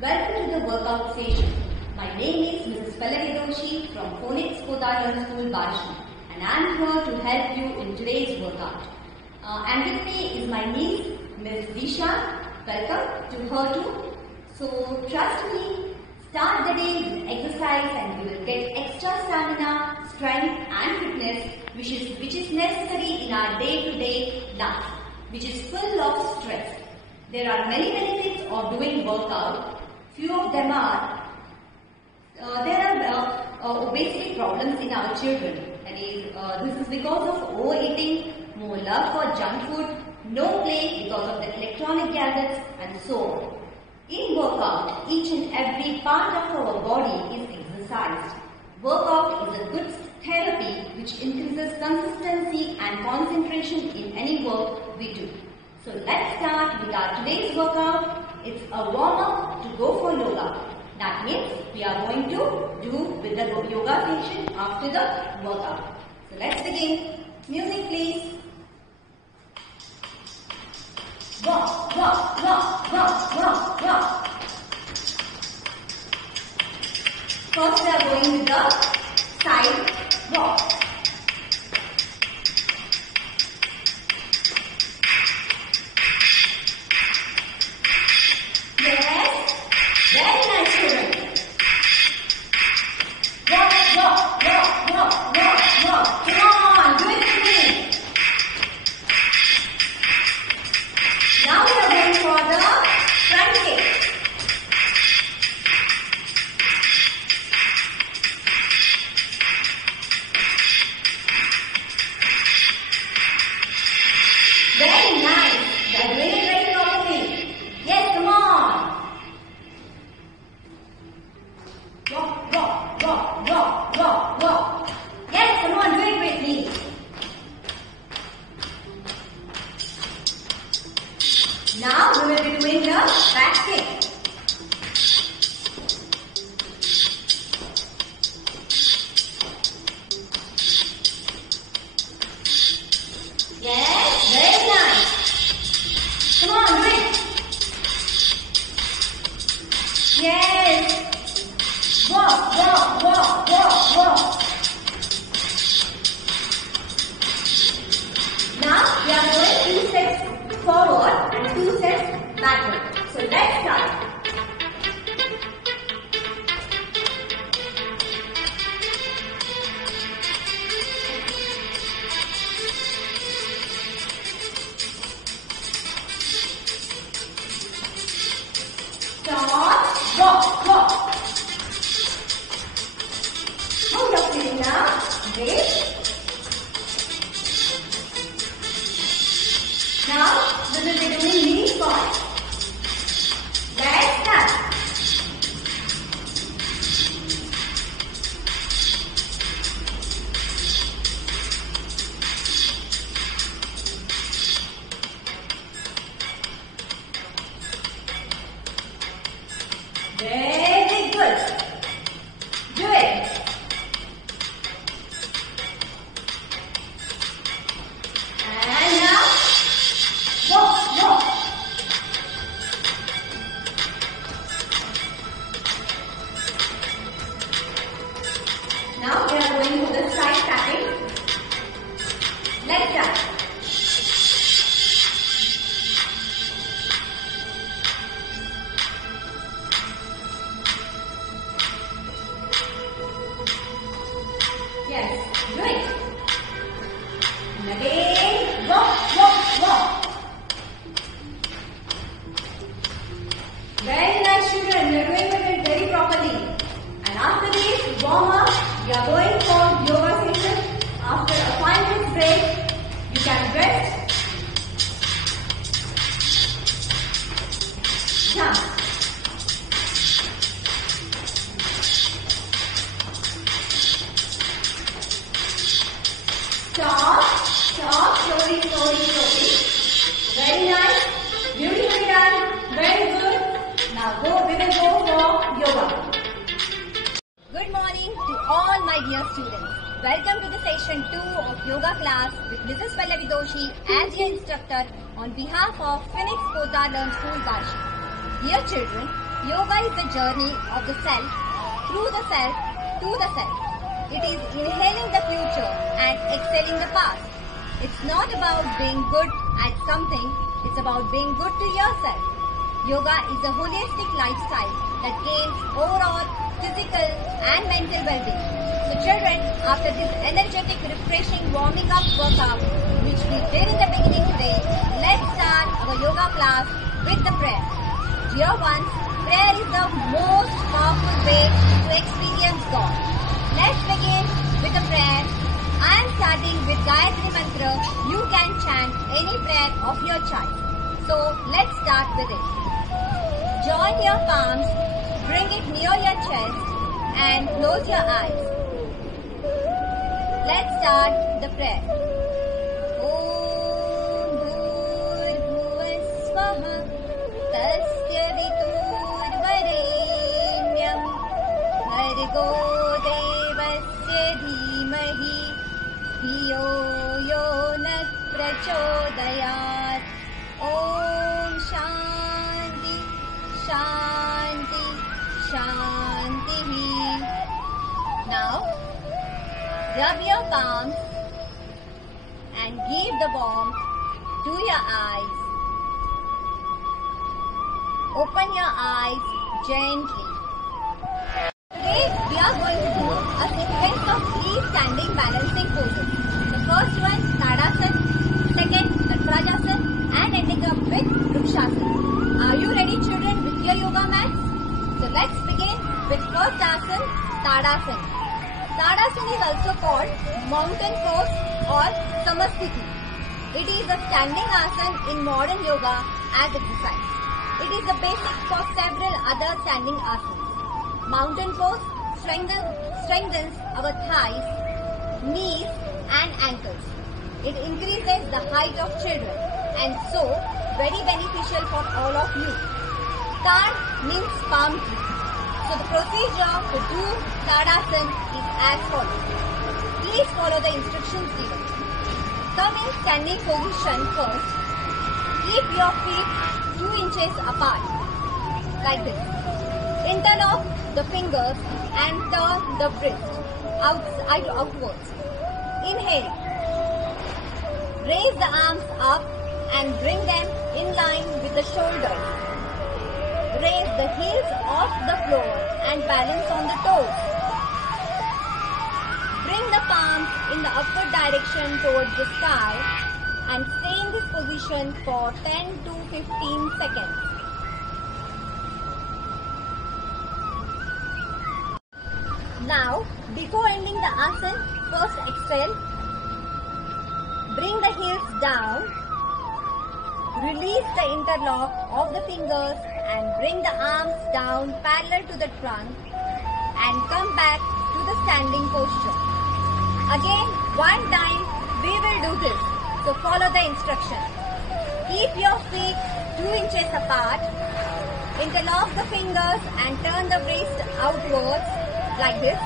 Welcome to the workout session. My name is Mrs. Pallavi Doshi from Phonics Poddar Learn School, Barshi, and I am here to help you in today's workout. And with me is my niece, Ms. Disha. Welcome to her too. So trust me, start the day with exercise and you will get extra stamina, strength and fitness which is necessary in our day-to-day life, which is full of stress. There are many benefits of doing workout. Few of them are, there are obesity problems in our children. That is, this is because of overeating, more love for junk food, no play because of the electronic gadgets and so on. In workout, each and every part of our body is exercised. Workout is a good therapy which increases consistency and concentration in any work we do. So let's start with our today's workout. It's a warm-up to go for yoga. That means we are going to do with the yoga session after the workout. So let's begin. Music please. Walk, walk, walk, walk, walk, walk. First we are going with the side walk. Yes, very nice children. Walk, walk, walk, walk, walk, walk. Come on, do it with me. Now we are going for the front kick. Very nice. They are doing it very properly. Yes, come on. Walk, walk, walk, walk, walk, walk. Yes, come on, do it with me. Now we will be doing the back kick. Yes, very nice. Come on, do it. Yes. Walk, walk, walk, walk, walk. Now we are going 2 steps forward and 2 steps backward. So let's start. Start, walk, walk. How you're feeling now? Great. Now we will be doing knee squat. Let's start. Very good. Do it. And now, walk, walk. Now we are going to the side tapping. Let's start. Yes, do it. And again, walk, walk, walk. Very nice children, you are doing it very properly. And after this warm up, we are going for yoga session. After a 5 minutes break, you can rest. Jump. Stop, stop, slowly, slowly, slowly. Very nice, beautifully done, very good. Now we will go for yoga. Good morning to all my dear students. Welcome to the session 2 of yoga class with Mrs. Pallavi Doshi as your instructor on behalf of Phonics Poddar Learn School, Barshi. Dear children, Yoga is the journey of the self, through the self, to the self. It is inhaling the future and exhaling the past. It's not about being good at something, it's about being good to yourself. Yoga is a holistic lifestyle that gains overall physical and mental well-being. So children, after this energetic, refreshing warming up workout, which we did in the beginning today, let's start our yoga class with the prayer. Dear ones, prayer is the most powerful way to experience God. Let's begin with the prayer. I am starting with Gayatri Mantra. You can chant any prayer of your choice. So let's start with it. Join your palms, bring it near your chest and close your eyes. Let's start the prayer. Om Bhur Swaha Tasya Viturvarenyam Bhargo Devasya Dhimahi Dhiyo Yo Nat Prachodayat. Om Shanti Shanti Shanti. Now rub your palms and give the warmth to your eyes. Open your eyes gently. Today we are going to do a sequence of 3 standing balancing poses. The first one, Tadasana, second, Natrajasana, and ending up with Vrikshasana. Are you ready, children, with your yoga mats? So let's begin with first asana, Tadasana. Tadasana is also called mountain pose or Samasthiti. It is a standing asana in modern yoga as exercise. It is the basic for several other standing asanas. Mountain pose strengthens our thighs, knees and ankles. It increases the height of children and so very beneficial for all of you. Tad means palm tree. So the procedure to do Tadasana is as follows. Please follow the instructions given. Come in standing position first. Keep your feet 2 inches apart, like this. Interlock the fingers and turn the wrist outwards. Inhale. Raise the arms up and bring them in line with the shoulders. Raise the heels off the floor and balance on the toes. Bring the palms in the upward direction towards the sky and stay in this position for 10 to 15 seconds. Now, before ending the asana, first exhale. Bring the heels down. Release the interlock of the fingers and bring the arms down parallel to the trunk and come back to the standing posture. Again, one time we will do this. So follow the instruction. Keep your feet 2 inches apart. Interlock the fingers and turn the wrist outwards like this.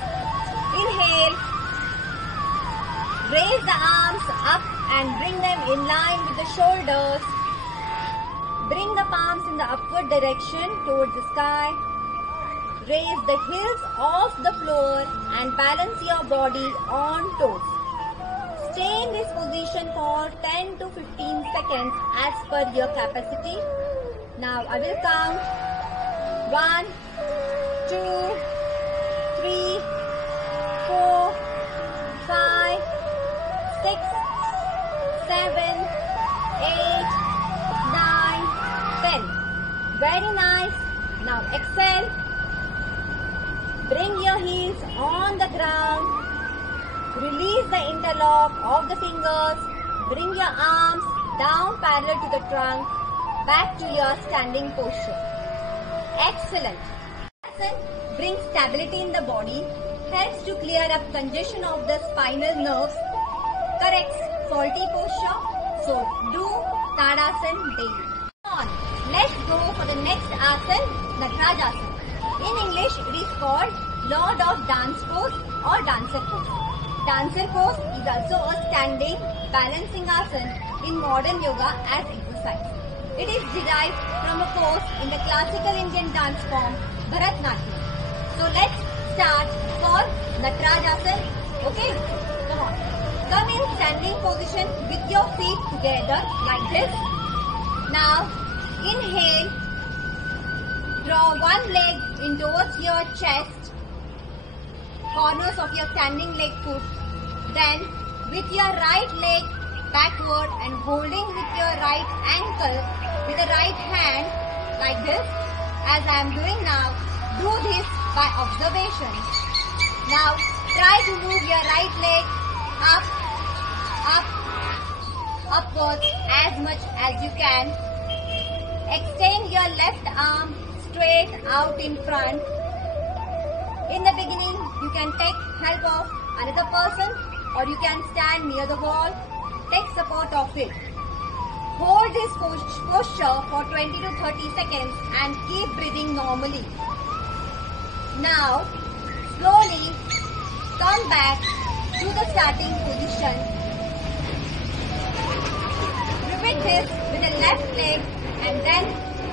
Inhale. Raise the arms up and bring them in line with the shoulders. Bring the palms in the upward direction towards the sky. Raise the heels off the floor and balance your body on toes. Stay in this position for 10 to 15 seconds as per your capacity. Now I will count 1, 2, 3, 4, 5, 6, 7, 8, 9, 10. Very nice. Now exhale. Bring your heels on the ground. Release the interlock of the fingers. Bring your arms down parallel to the trunk. Back to your standing posture. Excellent. Brings stability in the body. Helps to clear up congestion of the spinal nerves. Corrects faulty posture. So do Tadasana daily. On. Let's go for the next asana, Natrajasana. In English, it is called Lord of Dance Pose or Dancer Pose. Dancer Pose is also a standing balancing asana in modern yoga as exercise. It is derived from a pose in the classical Indian dance form Bharatanatyam. So let's start for Natarajasana. Okay, come on. Come in standing position with your feet together like this. Now inhale, draw one leg in towards your chest, corners of your standing leg put. Then with your right leg backward and holding with your right ankle with the right hand like this as I am doing now. Do this by observation. Now try to move your right leg up, upwards as much as you can. Extend your left arm straight out in front. In the beginning, you can take help of another person or you can stand near the wall. Take support of it. Hold this posture for 20 to 30 seconds and keep breathing normally. Now, slowly come back to the starting position. Repeat this with the left leg and then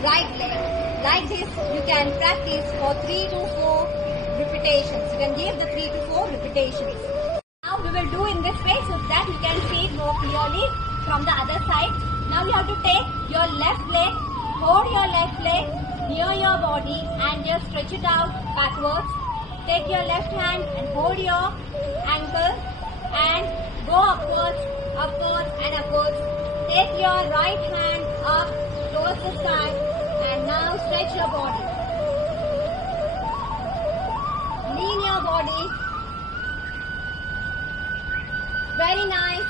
right leg. Like this, you can practice for 3 to 4 repetitions. You can give the 3 to 4 repetitions. Now we will do in this way so that you can see it more clearly from the other side. Now you have to take your left leg, hold your left leg near your body and just stretch it out backwards. Take your left hand and hold your ankle and go upwards, upwards and upwards. Take your right hand up towards the side and now stretch your body. Lean your body. Very nice.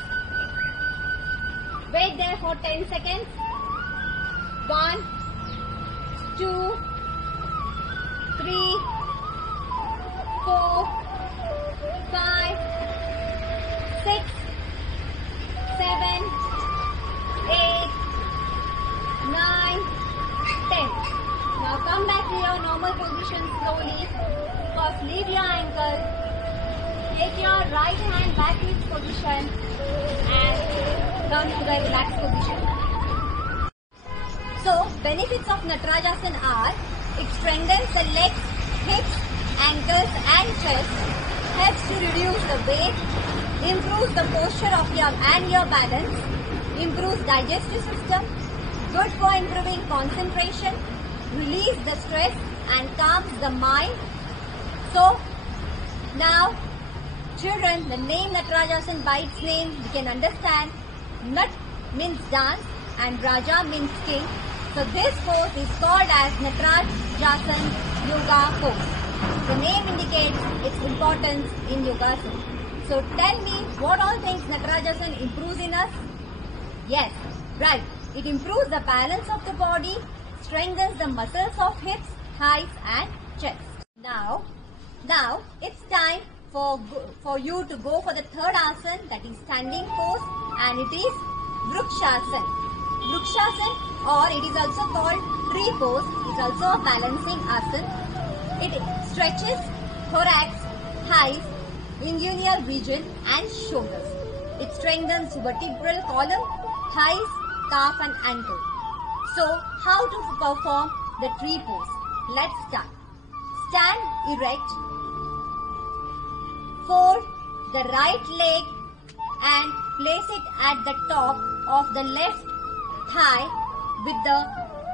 Wait there for 10 seconds. 1, 2, 3, 4, 5, 6, 7, 8, 9, 10. Now come back to your normal position slowly. First leave your ankle. Take your right hand back to its position and turn to the relaxed position. So, benefits of Natarajasana are, it strengthens the legs, hips, ankles and chest, helps to reduce the weight, improves the posture of your balance, improves digestive system, good for improving concentration, release the stress and calms the mind. So, now children, the name Natarajasana, by its name we can understand. Nat means dance and Raja means king. So this pose is called as Natarajasana Yoga pose. The name indicates its importance in Yogasana. So tell me, what all things Natarajasana improves in us? Yes, right. It improves the balance of the body, strengthens the muscles of hips, thighs and chest. Now it's time for you to go for the third asana, that is standing pose, and it is Vrukshasana. Vrukshasana, or it is also called tree pose, is also a balancing asana. It stretches thorax, thighs, inguinal region and shoulders. It strengthens vertebral column, thighs, calf and ankle. So how to perform the tree pose? Let's start. Stand erect. Fold the right leg and place it at the top of the left thigh with the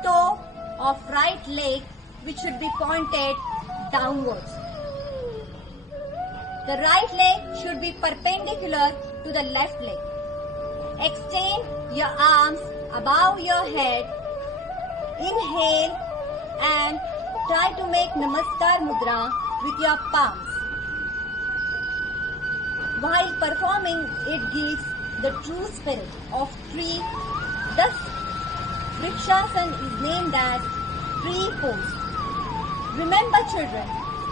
toe of right leg which should be pointed downwards. The right leg should be perpendicular to the left leg. Extend your arms above your head. Inhale and try to make Namaskar Mudra with your palms. While performing, it gives the true spirit of tree. Thus, Vrukshasana is named as tree pose. Remember children,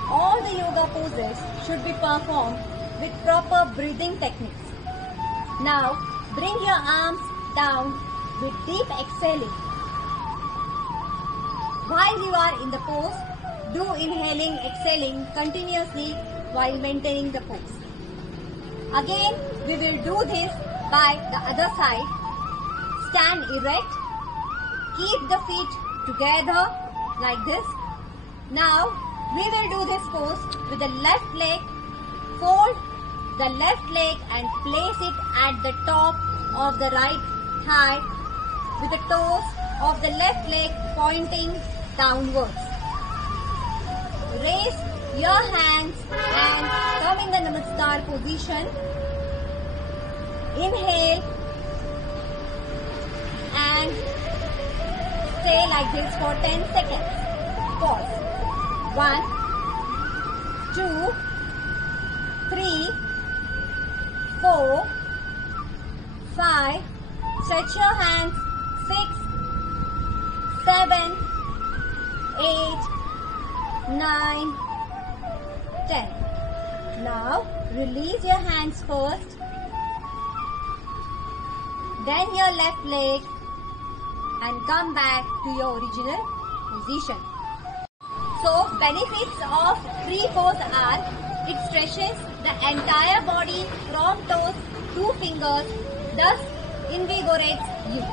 all the yoga poses should be performed with proper breathing techniques. Now, bring your arms down with deep exhaling. While you are in the pose, do inhaling, exhaling continuously while maintaining the pose. Again, we will do this by the other side. Stand erect. keep the feet together like this. Now we will do this pose with the left leg. Fold the left leg and place it at the top of the right thigh with the toes of the left leg pointing downwards. Raise your hands and come in the Namaskar position. Inhale and stay like this for 10 seconds. Pause. 1, 2, 3, 4, 5. Stretch your hands. 6, 7, 8, 9, 10. Now release your hands first, then your left leg and come back to your original position. So benefits of free pose are it stretches the entire body from toes to fingers, thus invigorates you.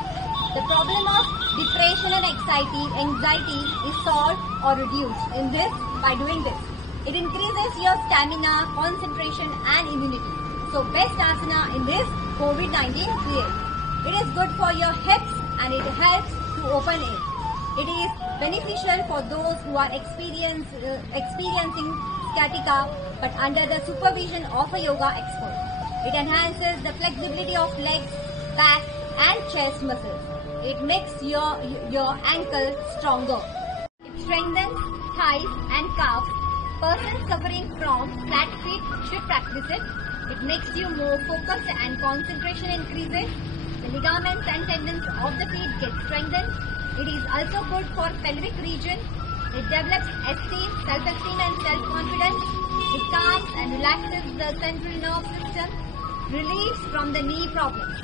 The problem of depression and anxiety is solved or reduced in this by doing this. It increases your stamina, concentration and immunity. So best asana in this COVID-19 period. It is good for your hips and it helps to open it. It is beneficial for those who are experiencing sciatica but under the supervision of a yoga expert. It enhances the flexibility of legs, back and chest muscles. It makes your ankle stronger. It strengthens thighs and calves. Persons suffering from flat feet should practice it. It makes you more focused and concentration increases. The ligaments and tendons of the feet get strengthened. It is also good for pelvic region. It develops esteem, self-esteem and self-confidence. It calms and relaxes the central nerve system. Relieves from the knee problems.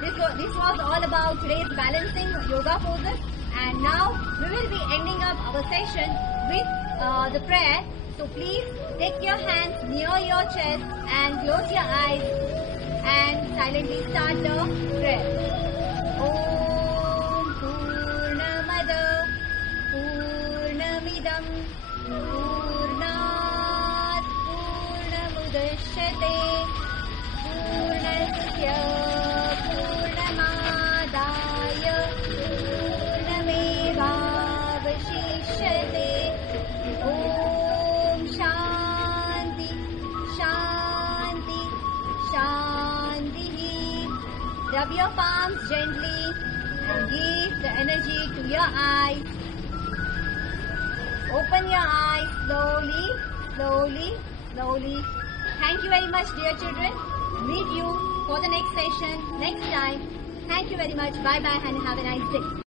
This was all about today's balancing yoga poses, and now we will be ending up our session with the prayer. So please take your hands near your chest and close your eyes and silently start the prayer. Om Purnamada Purnamidam Purnat Purnamudachyate Purnasya Purnamadaya Purnamevavashishyate. Om Shanti Shanti Shanti. Rub your palms gently and give the energy to your eyes. Open your eyes slowly, slowly, slowly. Thank you very much, dear children. Meet you for the next session next time. Thank you very much. Bye bye and have a nice day.